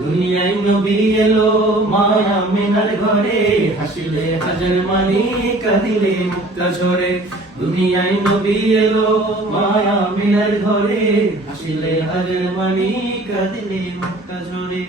দুনিয়ায় নবী এলো, মায়া মিনার ঘরে, হাসিলে হাজার মানি কাঁদিলে মুক্তা ঝরে। দুনিয়ায় নবী এলো, মায়া মিনার ঘরে, হাসিলে হাজার মানি কাঁদিলে মুক্তা ঝরে।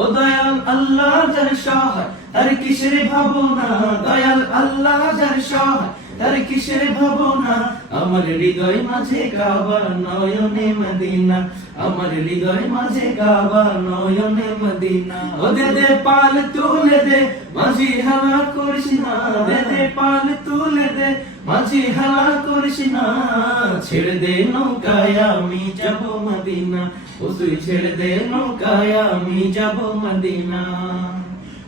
ও দয়াল আল্লাহ যার সহায় তার কিসের ভাবনা? দয়াল আল্লাহ যার সহায়, তার কিসের ভাবনা? আমার হৃদয় মাঝে কাবা নয়নে মদিনা। আমার হৃদয় মাঝে কাবা নয়নে মদিনা। ও দে দে পাল তুলে দে, মাঝি হালা করিস না। দে দে পাল তুলে দে, মাঝি হালা করিস না। ছেড়ে দে নৌকায় আমি যাব মদিনা। ও তুই ছেড়ে দে নৌকায় আমি যাব মদিনা।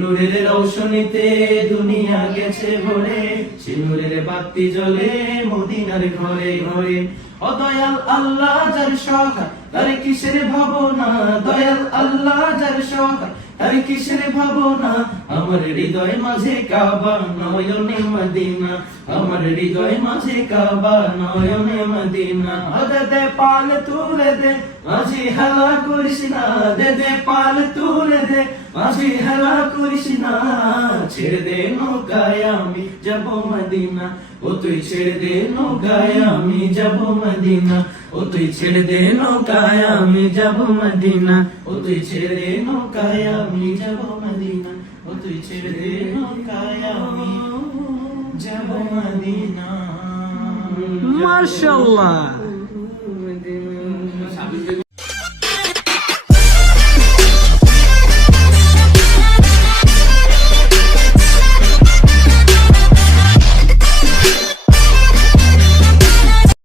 নূরের রৌশনীতে দুনিয়া গেছে ভরে সে নূরের বাতি মদিনার ঘরে ঘরে। আল্লাহ যার সহায়, তার কিসের ভাবনা? দয়াল আল্লাহ যার সহায়, তার কিসের ভাবনা? আমার হৃদয় মাঝে কাবা নয়নে মদিনা। আমার হৃদয় মাঝে কাবা নয়নে মদিনা। দে দে পাল তুলে দে মাঝি হেলা করিস না। দে দে পাল তুলে দে মাঝি হেলা করিস না ছেড়ে দে নৌকায় আমি যাব মদিনা। ও তুই ছেড়ে দে নৌকায় আমি যাব মদিনা। ও তুই ছেড়ে দে নৌকায় আমি যাব মদিনা। ও তুই ছেড়ে দে নৌকায় আমি যাব মদিনা। ও তুই ছেড়ে দে নৌকায় আমি যাব মদিনা। মাশাল্লাহ